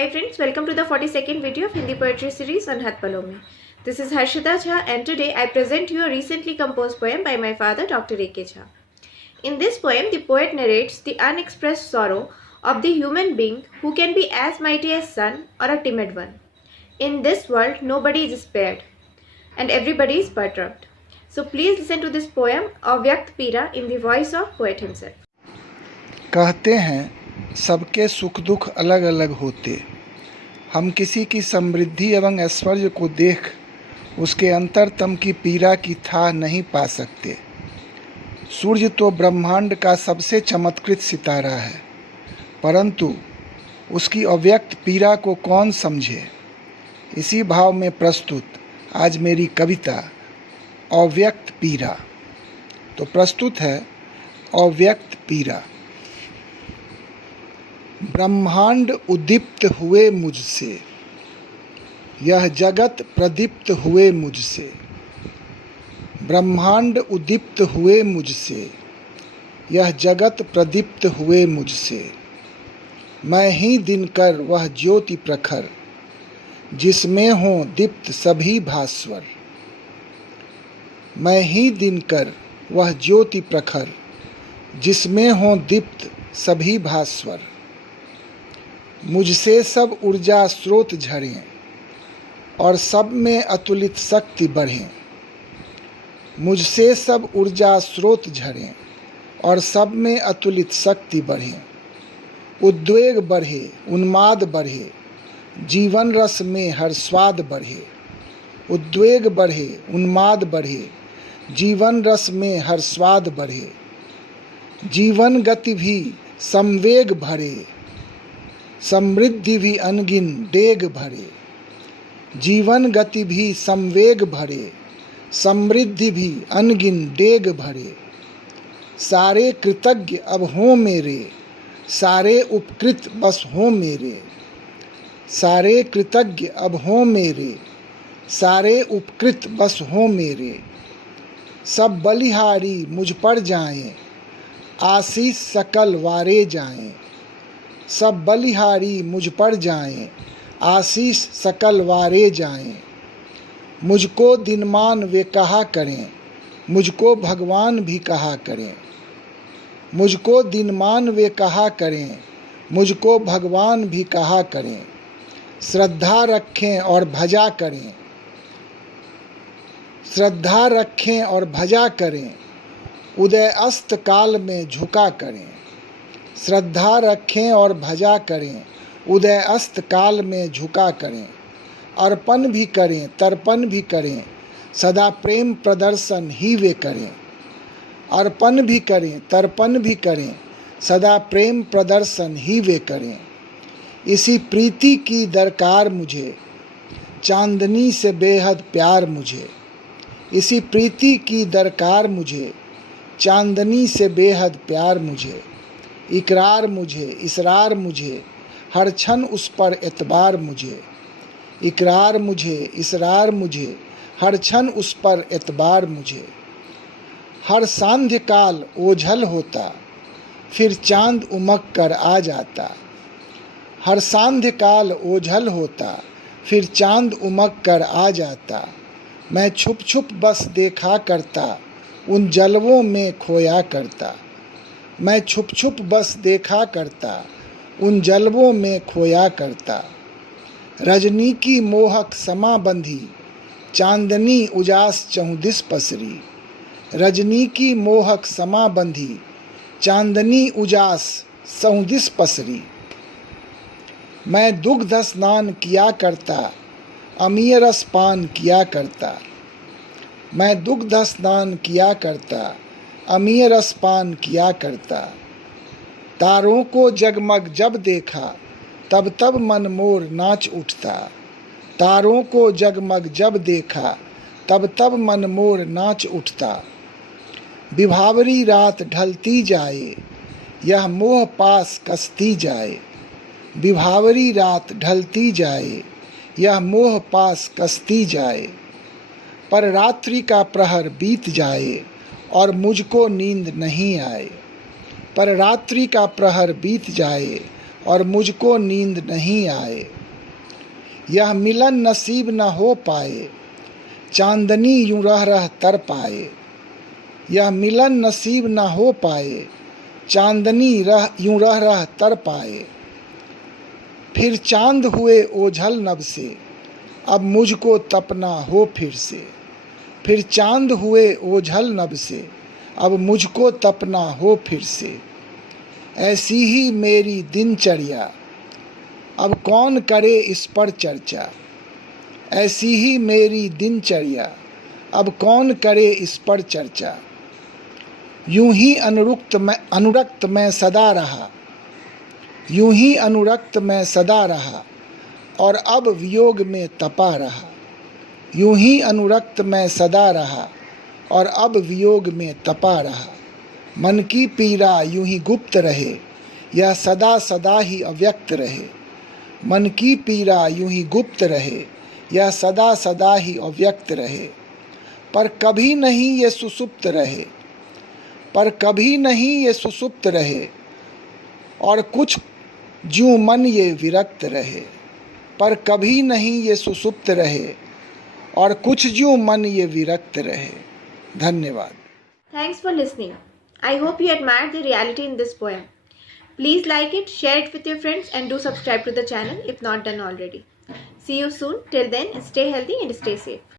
Hi friends, welcome to the 42nd video of Hindi poetry series on Hath Paloं Mein. This is Harshita Jha and today I present you a recently composed poem by my father Dr. A.K. Jha. In this poem, the poet narrates the unexpressed sorrow of the human being who can be as mighty as sun or a timid one. In this world, nobody is spared and everybody is perturbed. So please listen to this poem, Avyakt Pira, in the voice of poet himself. कहते हैं सबके सुख दुख अलग अलग होते, हम किसी की समृद्धि एवं ऐश्वर्य को देख उसके अंतरतम की पीड़ा की था नहीं पा सकते। सूर्य तो ब्रह्मांड का सबसे चमत्कृत सितारा है, परंतु उसकी अव्यक्त पीड़ा को कौन समझे। इसी भाव में प्रस्तुत आज मेरी कविता अव्यक्त पीड़ा। तो प्रस्तुत है अव्यक्त पीड़ा। ब्रह्मांड उद्दीप्त हुए मुझसे, यह जगत प्रदीप्त हुए मुझसे। ब्रह्मांड उद्दीप्त हुए मुझसे, यह जगत प्रदीप्त हुए मुझसे। मैं ही दिनकर वह ज्योति प्रखर, जिसमें हों दीप्त सभी भास्वर। मैं ही दिनकर वह ज्योति प्रखर, जिसमें हों दीप्त सभी भास्वर। मुझसे सब ऊर्जा स्रोत झरें और सब में अतुलित शक्ति बढ़ें। मुझसे सब ऊर्जा स्रोत झरें और सब में अतुलित शक्ति बढ़ें। उद्वेग बढ़े, उन्माद बढ़े, जीवन रस में हर स्वाद बढ़े। उद्वेग बढ़े, उन्माद बढ़े, जीवन रस में हर स्वाद बढ़े। जीवन गति भी संवेग भरे, समृद्धि भी अनगिन डेग भरे। जीवन गति भी संवेग भरे, समृद्धि भी अनगिन डेग भरे। सारे कृतज्ञ अब हों मेरे, सारे उपकृत बस हों मेरे। सारे कृतज्ञ अब हों मेरे, सारे उपकृत बस हों मेरे। सब बलिहारी मुझ पर जाएं, आशीष सकल वारे जाएं। सब बलिहारी मुझ पर जाएं, आशीष सकल वारे जाएं। मुझको दिनमान वे कहा करें, मुझको भगवान भी कहा करें। मुझको दिनमान वे कहा करें, मुझको भगवान भी कहा करें। श्रद्धा रखें और भजा करें, श्रद्धा रखें और भजा करें। उदय अस्त काल में झुका करें। श्रद्धा रखें और भजा करें, उदय अस्त काल में झुका करें। अर्पण भी करें, तर्पण भी करें, सदा प्रेम प्रदर्शन ही वे करें। अर्पण भी करें, तर्पण भी करें, सदा प्रेम प्रदर्शन ही वे करें। इसी प्रीति की दरकार मुझे, चांदनी से बेहद प्यार मुझे। इसी प्रीति की दरकार मुझे, चांदनी से बेहद प्यार मुझे। इकरार मुझे, इसरार मुझे, हर क्षण उस पर एतबार मुझे। इकरार मुझे, इसरार मुझे, हर क्षण उस पर एतबार मुझे। हर सांध्य काल ओझल होता, फिर चांद उमक कर आ जाता। हर सांध्य काल ओझल होता, फिर चांद उमक कर आ जाता। मैं छुप छुप बस देखा करता, उन जलवों में खोया करता। मैं छुप छुप बस देखा करता, उन जलवों में खोया करता। रजनी की मोहक समा बंधी, चांदनी उजास चहुदिस पसरी। रजनी की मोहक समा बंधी, चांदनी उजास चहुदिस पसरी। मैं दुग्ध स्नान किया करता, अमीय रस पान किया करता। मैं दुग्ध स्नान किया करता, अमीय रस पान किया करता। तारों को जगमग जब देखा, तब तब मन मोर नाच उठता। तारों को जगमग जब देखा, तब तब मन मोर नाच उठता। विभावरी रात ढलती जाए, यह मोह पास कसती जाए। विभावरी रात ढलती जाए, यह मोह पास कसती जाए। पर रात्रि का प्रहर बीत जाए और मुझको नींद नहीं आए। पर रात्रि का प्रहर बीत जाए और मुझको नींद नहीं आए। यह मिलन नसीब न हो पाए, चांदनी यूं रह तर पाए। यह मिलन नसीब न हो पाए, चांदनी यूं रह तर पाए। फिर चांद हुए ओझल नभ से, अब मुझको तपना हो फिर से। फिर चांद हुए ओझल नभ से, अब मुझको तपना हो फिर से। ऐसी ही मेरी दिनचर्या, अब कौन करे इस पर चर्चा। ऐसी ही मेरी दिनचर्या, अब कौन करे इस पर चर्चा। यूं ही अनुरक्त मैं सदा रहा, यूं ही अनुरक्त मैं सदा रहा, और अब वियोग में तपा रहा। यूं ही अनुरक्त मैं सदा रहा, और अब वियोग में तपा रहा। मन की पीड़ा यूं ही गुप्त रहे, यह सदा सदा ही अव्यक्त रहे। मन की पीड़ा यूं ही गुप्त रहे, यह सदा सदा ही अव्यक्त रहे। पर कभी नहीं ये सुसुप्त रहे, पर कभी नहीं ये सुसुप्त रहे, और कुछ ज्यों मन ये विरक्त रहे। पर कभी नहीं ये सुसुप्त रहे, और कुछ ज्यों मन ये विरक्त रहे। धन्यवाद। Thanks for listening. I hope you admired the reality in this poem. Please like it, share it with your friends, and do subscribe to the channel if not done already. See you soon. Till then, stay healthy and stay safe.